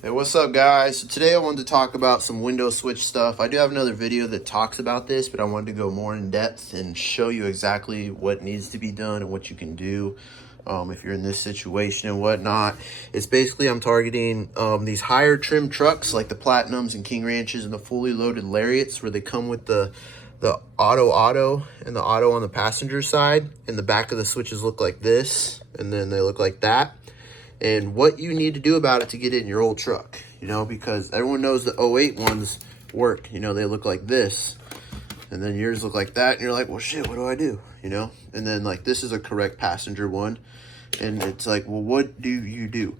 Hey, what's up, guys? So today I wanted to talk about some window switch stuff. I do have another video that talks about this, but I wanted to go more in depth and show you exactly what needs to be done and what you can do if you're in this situation and whatnot. It's basically I'm targeting these higher trim trucks like the Platinums and King Ranches and the fully loaded Lariats, where they come with the auto and the auto on the passenger side, and the back of the switches look like this, and then they look like that. And what you need to do about it to get it in your old truck, because everyone knows the '08 ones work. They look like this, and then yours look like that, and you're like, well, shit, what do I do? And then like this is a correct passenger one, and it's like, well, what do you do?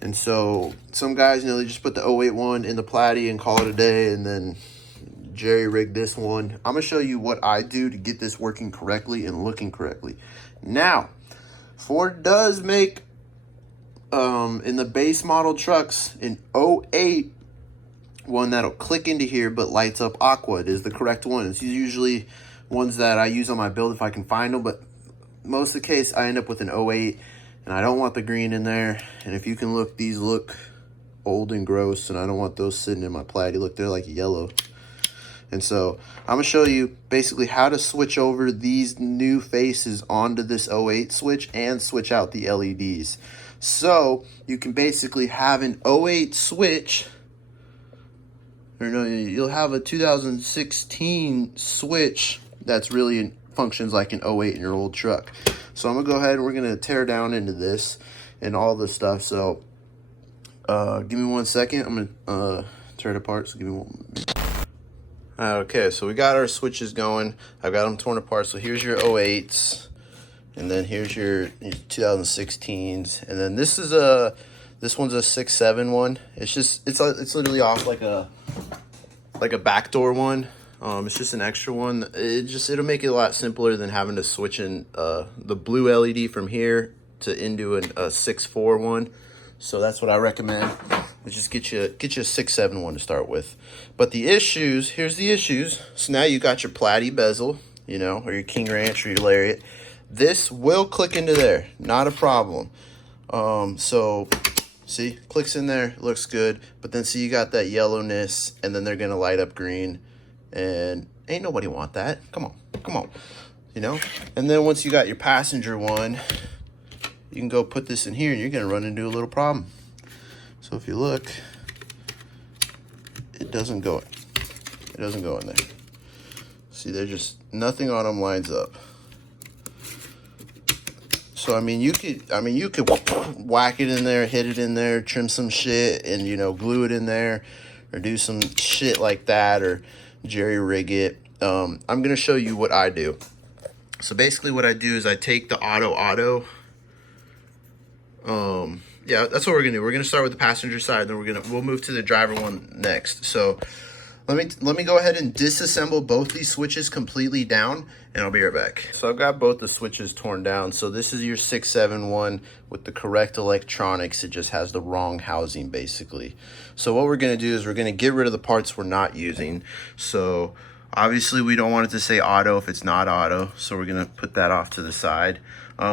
And so some guys, they just put the '08 one in the Platy and call it a day, and then jerry rig this one. I'm gonna show you what I do to get this working correctly and looking correctly. Now, Ford does make in the base model trucks in '08 one that'll click into here but lights up aqua. It is the correct one. It's usually ones that I use on my build if I can find them, but most of the case I end up with an '08, and I don't want the green in there. And if you can look, these look old and gross, and I don't want those sitting in my Platy. Look, they're like yellow. And so I'm gonna show you basically how to switch over these new faces onto this '08 switch and switch out the LEDs. So you can basically have an '08 switch, or no, you'll have a 2016 switch that's really functions like an '08 in your old truck. So I'm gonna go ahead and we're gonna tear down into this and all this stuff. So give me 1 second. I'm gonna tear it apart. So give me one. Okay, so we got our switches going. I've got them torn apart. So here's your '08s, and then here's your 2016s, and then this one's a 6.7 one. It's literally off like a backdoor one. It's just an extra one. It'll make it a lot simpler than having to switch in the blue LED from here to into a 6.4 one. So that's what I recommend. Just get you a 6.7 one to start with. But here's the issues. So now you got your Platy bezel, or your King Ranch or your Lariat. This will click into there, not a problem. So see, clicks in there, looks good. But then see, you got that yellowness, and then they're gonna light up green, and ain't nobody want that. Come on, And then once you got your passenger one, you can go put this in here, and you're gonna run into a little problem. So if you look, it doesn't go in there. See, they're just, nothing on them lines up. So you could whack it in there, hit it in there, trim some shit, and glue it in there, or do some shit like that, or jerry rig it. I'm gonna show you what I do. So basically what I do is I take the auto. Yeah, that's what we're gonna do. We're gonna start with the passenger side, then we'll move to the driver one next. So let me go ahead and disassemble both these switches completely down, and I'll be right back. So I've got both the switches torn down. So this is your 6.7 one with the correct electronics. It just has the wrong housing, basically. So what we're gonna do is we're gonna get rid of the parts we're not using. So obviously we don't want it to say auto if it's not auto. So we're gonna put that off to the side.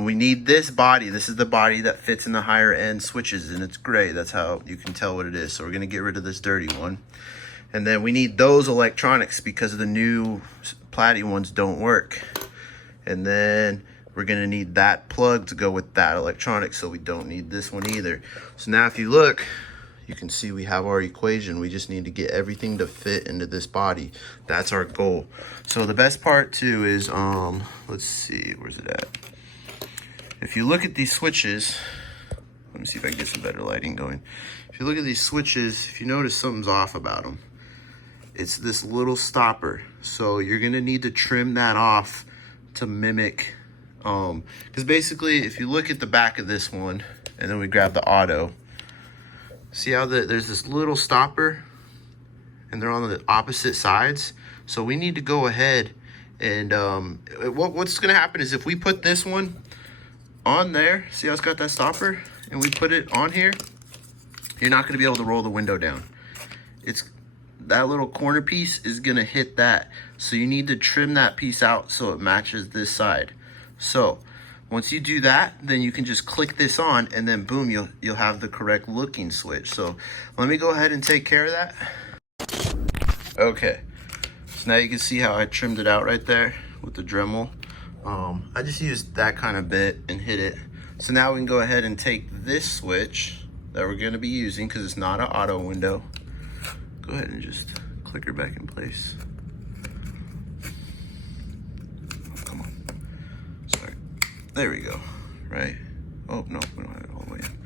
We need this body. This is the body that fits in the higher end switches, and it's gray. That's how you can tell what it is. So we're gonna get rid of this dirty one. And then we need those electronics because the new Platy ones don't work. And then we're gonna need that plug to go with that electronic, so we don't need this one either. So now if you look, you can see we have our equation. We just need to get everything to fit into this body. That's our goal. So the best part too is, let's see, where's it at? If you look at these switches, let me see if I can get some better lighting going. If you look at these switches, if you notice something's off about them, it's this little stopper. So you're gonna need to trim that off to mimic, because basically if you look at the back of this one, and then we grab the auto, see how there's this little stopper, and they're on the opposite sides. So we need to go ahead and what's gonna happen is if we put this one on there, see how it's got that stopper, and we put it on here, you're not gonna be able to roll the window down. That little corner piece is gonna hit that. So you need to trim that piece out so it matches this side. So Once you do that, then you can just click this on, and then boom, you'll have the correct looking switch. So let me go ahead and take care of that. Okay, so now you can see how I trimmed it out right there with the Dremel. I just used that kind of bit and hit it. So now we can go ahead and take this switch that we're gonna be using, because it's not an auto window. Go ahead and just click her back in place. Oh, come on, sorry. There we go, right? Oh, no, we don't have it all the way in.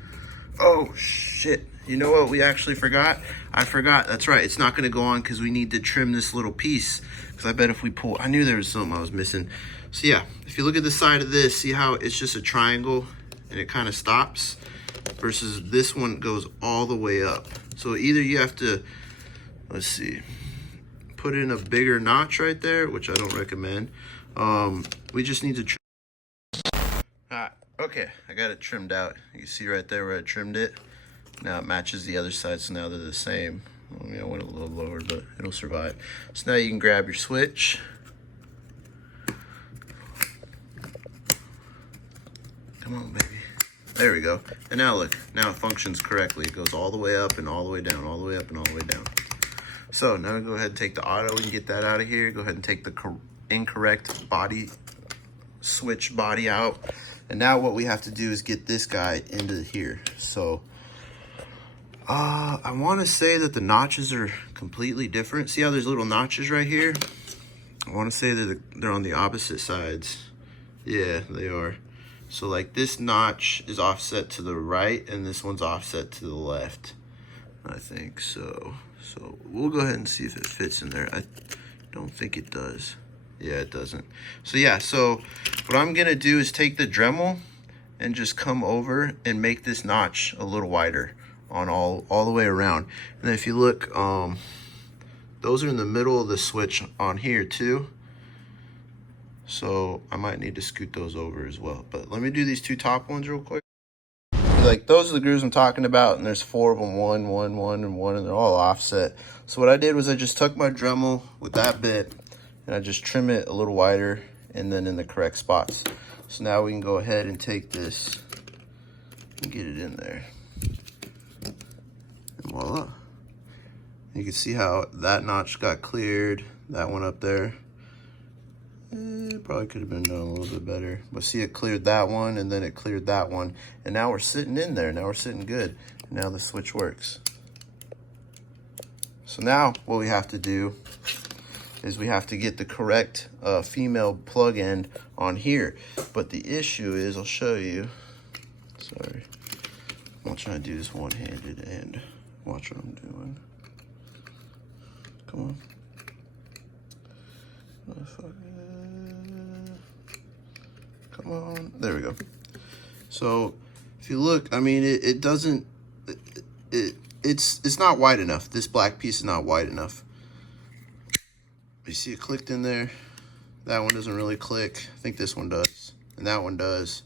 Oh, shit. You know what we actually forgot? I forgot, that's right. It's not gonna go on because we need to trim this little piece. Because I bet if we pull, I knew there was something I was missing. So yeah, if you look at the side of this, see how it's just a triangle and it kind of stops? Versus this one goes all the way up. So either you have to, let's see, put in a bigger notch right there, which I don't recommend. We just need to trim. Okay, I got it trimmed out. You can see right there where I trimmed it. Now it matches the other side, so now they're the same. I mean, I went a little lower, but it'll survive. So now you can grab your switch. Come on, baby. There we go. And now look, now it functions correctly. It goes all the way up and all the way down, all the way up and all the way down. So now go ahead and take the auto and get that out of here. Go ahead and take the incorrect body, switch body out. And now what we have to do is get this guy into here. So I want to say that the notches are completely different. See how there's little notches right here? I want to say that they're on the opposite sides. Yeah, they are. So like this notch is offset to the right and this one's offset to the left, I think. So we'll go ahead and see if it fits in there. I don't think it does. Yeah, it doesn't. So yeah, so what I'm gonna do is take the Dremel and just come over and make this notch a little wider on all the way around. And then if you look, those are in the middle of the switch on here too. So I might need to scoot those over as well. But let me do these two top ones real quick. Like those are the grooves I'm talking about, and there's 4 of them, one, and they're all offset. So what I did was I just took my Dremel with that bit and I just trim it a little wider and then in the correct spots. So now we can go ahead and take this and get it in there. And voila. You can see how that notch got cleared, that one up there. It probably could have been done a little bit better. But see, it cleared that one and then it cleared that one. And now we're sitting in there. Now we're sitting good. And now the switch works. So now what we have to do is we have to get the correct female plug end on here. But the issue is, I'll show you. Sorry. I'm trying to do this one-handed and watch what I'm doing. Come on. Come on, there we go. So if you look, I mean, it doesn't, it's not wide enough. This black piece is not wide enough. You see it clicked in there. That one doesn't really click. I think this one does, and that one does.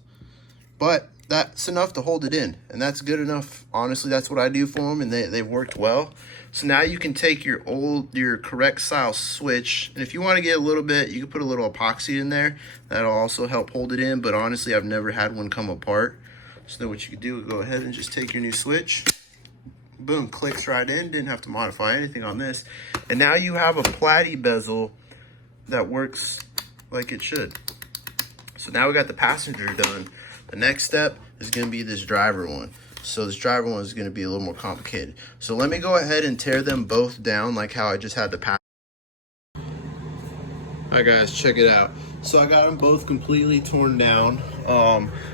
But that's enough to hold it in, and that's good enough. Honestly, that's what I do for them, and they've worked well. So now you can take your correct style switch, and if you want to get a little bit, you can put a little epoxy in there. That'll also help hold it in, but honestly, I've never had one come apart. So then what you can do is go ahead and just take your new switch. Boom, clicks right in. Didn't have to modify anything on this. And now you have a platy bezel that works like it should. So now we got the passenger done. The next step is going to be this driver one. So this driver one is going to be a little more complicated. So let me go ahead and tear them both down like how I just had the passenger. Alright guys, check it out. So I got them both completely torn down.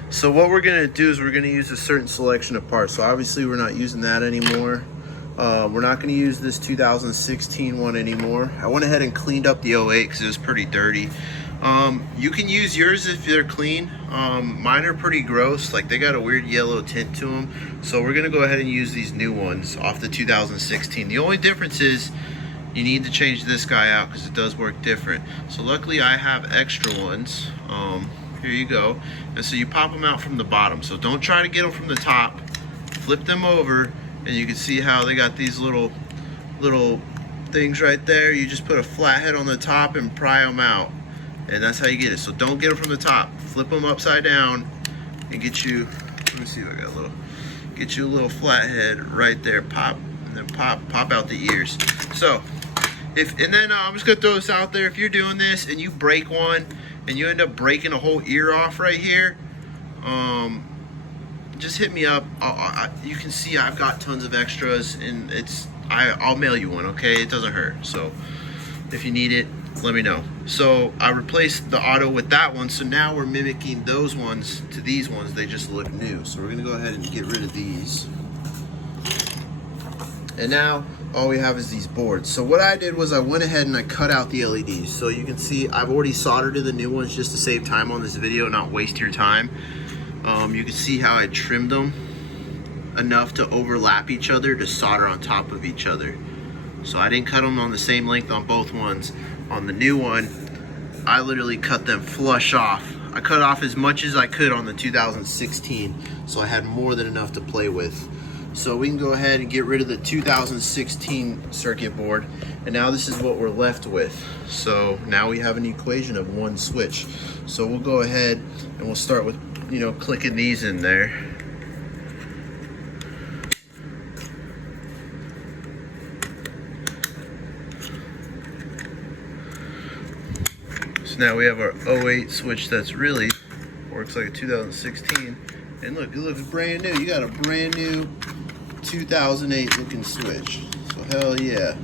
So what we're going to do is we're going to use a certain selection of parts. So obviously we're not using that anymore. We're not going to use this 2016 one anymore. I went ahead and cleaned up the 08 because it was pretty dirty. You can use yours if they're clean. Mine are pretty gross, like they got a weird yellow tint to them. So we're gonna go ahead and use these new ones off the 2016. The only difference is you need to change this guy out because it does work different. So luckily I have extra ones. Here you go. And so you pop them out from the bottom. So don't try to get them from the top. Flip them over and you can see how they got these little things right there. You just put a flathead on the top and pry them out. And that's how you get it. So don't get them from the top. Flip them upside down and get you, let me see if I got a little, get you a little flathead right there. Pop, and then pop out the ears. So, and then I'm just gonna throw this out there. If you're doing this and you break one and you end up breaking a whole ear off right here, just hit me up. You can see I've got tons of extras, and I'll mail you one, okay? It doesn't hurt. So if you need it, let me know. So I replaced the auto with that one, so now we're mimicking those ones to these ones. They just look new. So we're gonna go ahead and get rid of these. And now all we have is these boards. So what I did was I went ahead and I cut out the LEDs. So you can see I've already soldered to the new ones just to save time on this video and not waste your time. You can see how I trimmed them enough to overlap each other to solder on top of each other. So I didn't cut them on the same length on both ones. On the new one, I literally cut them flush off. I cut off as much as I could on the 2016, so I had more than enough to play with. So we can go ahead and get rid of the 2016 circuit board, and now this is what we're left with. So now we have an equation of one switch. So we'll go ahead and we'll start with, you know, clicking these in there. So now we have our 08 switch that's really works like a 2016. And look, it looks brand new. You got a brand new 2008 looking switch. So hell yeah.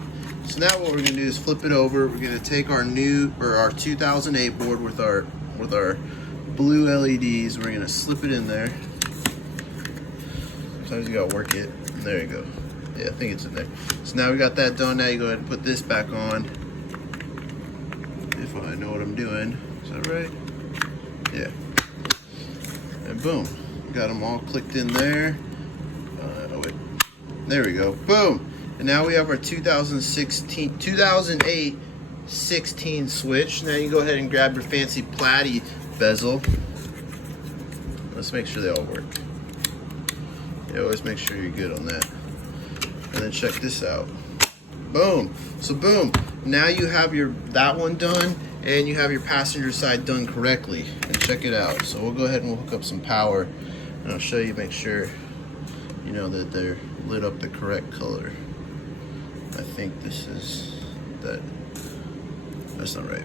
So now what we're gonna do is flip it over. We're gonna take our our 2008 board with our blue LEDs. We're gonna slip it in there. Sometimes you gotta work it. There you go. Yeah, I think it's in there. So now we got that done. Now you go ahead and put this back on. If I know what I'm doing. Is that right? Yeah. And boom. Got them all clicked in there. There we go. Boom. And now we have our 2008 16 switch. Now you can go ahead and grab your fancy platy bezel. Let's make sure they all work. You always make sure you're good on that. And then check this out. Boom. So boom. Now you have that one done, and you have your passenger side done correctly. And check it out. So we'll go ahead and we'll hook up some power, and I'll show you, make sure you know that they're lit up the correct color. I think this is that's not right.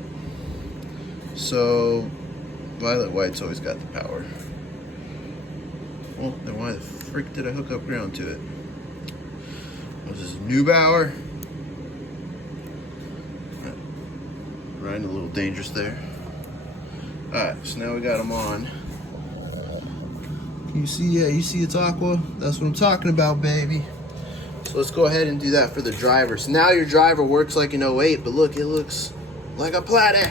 So violet white's always got the power. Well, then why the frick did I hook up ground to it? Was this new power? Right, a little dangerous there. Alright, so now we got them on. You see, yeah, you see it's aqua? That's what I'm talking about, baby. So let's go ahead and do that for the driver. So now your driver works like an 08, but look, it looks like a platter.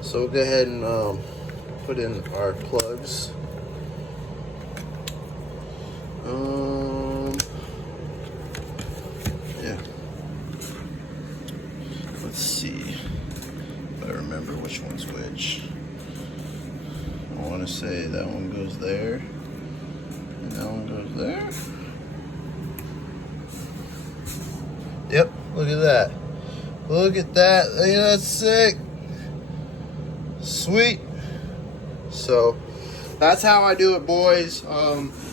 So we'll go ahead and put in our plugs. Yeah. Let's see if I remember which one's which. I want to say that one goes there. And that one goes there. Yep, look at that. Look at that. Look at that, sick. Sweet. So that's how I do it, boys.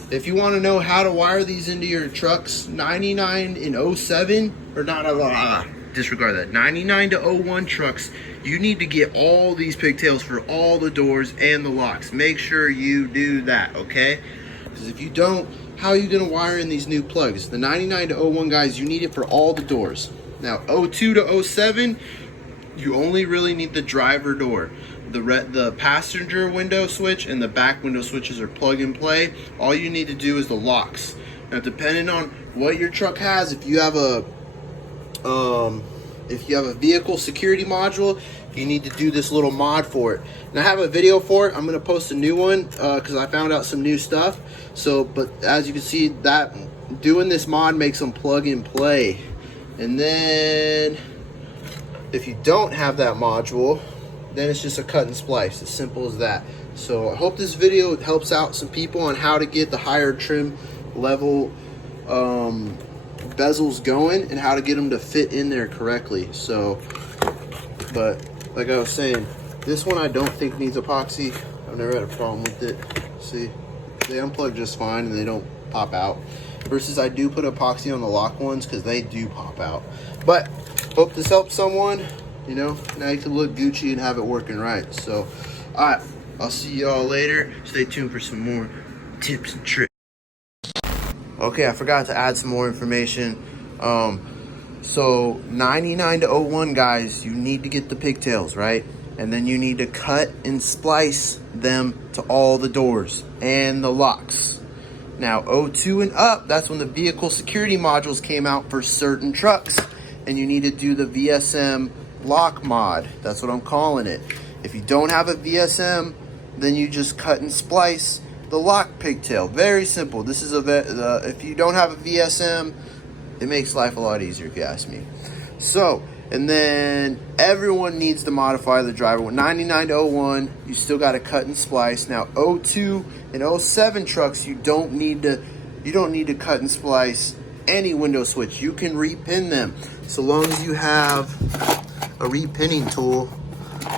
If you want to know how to wire these into your trucks, 99 and 07, or disregard that. 99 to 01 trucks, you need to get all these pigtails for all the doors and the locks. Make sure you do that, okay? Because if you don't, how are you going to wire in these new plugs? The 99 to 01 guys, you need it for all the doors. Now 02 to 07, you only really need the driver door. The passenger window switch and the back window switches are plug and play. All you need to do is the locks. Now, depending on what your truck has, if you have a vehicle security module, you need to do this little mod for it. And I have a video for it. I'm gonna post a new one because I found out some new stuff. So, but as you can see, that doing this mod makes them plug and play. And then if you don't have that module, then it's just a cut and splice, as simple as that. So I hope this video helps out some people on how to get the higher trim level bezels going and how to get them to fit in there correctly. So, but like I was saying, This one I don't think needs epoxy. I've never had a problem with it. See, they unplug just fine and they don't pop out. Versus I do put epoxy on the lock ones because they do pop out. But hope this helps someone. You know, now you can look Gucci and have it working right. So, all right, I'll see y'all later. Stay tuned for some more tips and tricks. Okay, I forgot to add some more information. So 99 to 01, guys, you need to get the pigtails, right? And then you need to cut and splice them to all the doors and the locks. Now 02 and up, that's when the vehicle security modules came out for certain trucks, and you need to do the VSM lock mod. That's what I'm calling it. If you don't have a VSM, then you just cut and splice the lock pigtail. Very simple. This is if you don't have a VSM, it makes life a lot easier if you ask me. So, and then everyone needs to modify the driver. With 99 to 01, you still got to cut and splice. Now 02 and 07 trucks, you don't need to cut and splice any window switch. You can repin them so long as you have a repinning tool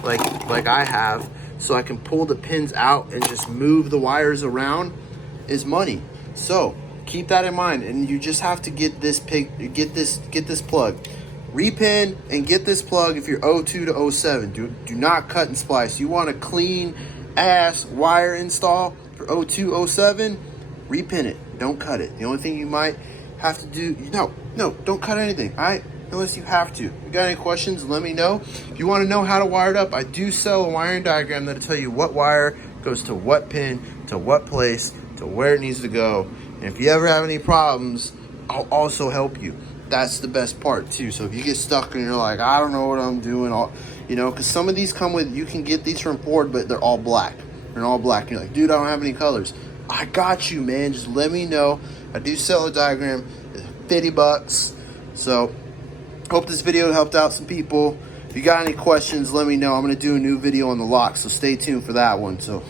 like I have, so I can pull the pins out and just move the wires around, is money. So keep that in mind, and you just have to get this plug, repin and get this plug. If you're 02 to 07, do not cut and splice. You want a clean ass wire install for 02, 07, repin it, don't cut it. The only thing you might have to do, no, don't cut anything, all right? Unless you have to. If you got any questions, let me know. If you want to know how to wire it up, I do sell a wiring diagram that'll tell you what wire goes to what pin, to what place, to where it needs to go. And if you ever have any problems, I'll also help you. That's the best part too. So if you get stuck and you're like, I don't know what I'm doing, because some of these come with, you can get these from Ford, but they're all black. They're all black. And you're like, dude, I don't have any colors. I got you, man. Just let me know. I do sell a diagram. It's $50. So hope this video helped out some people. If you got any questions, let me know. I'm going to do a new video on the lock, so stay tuned for that one. So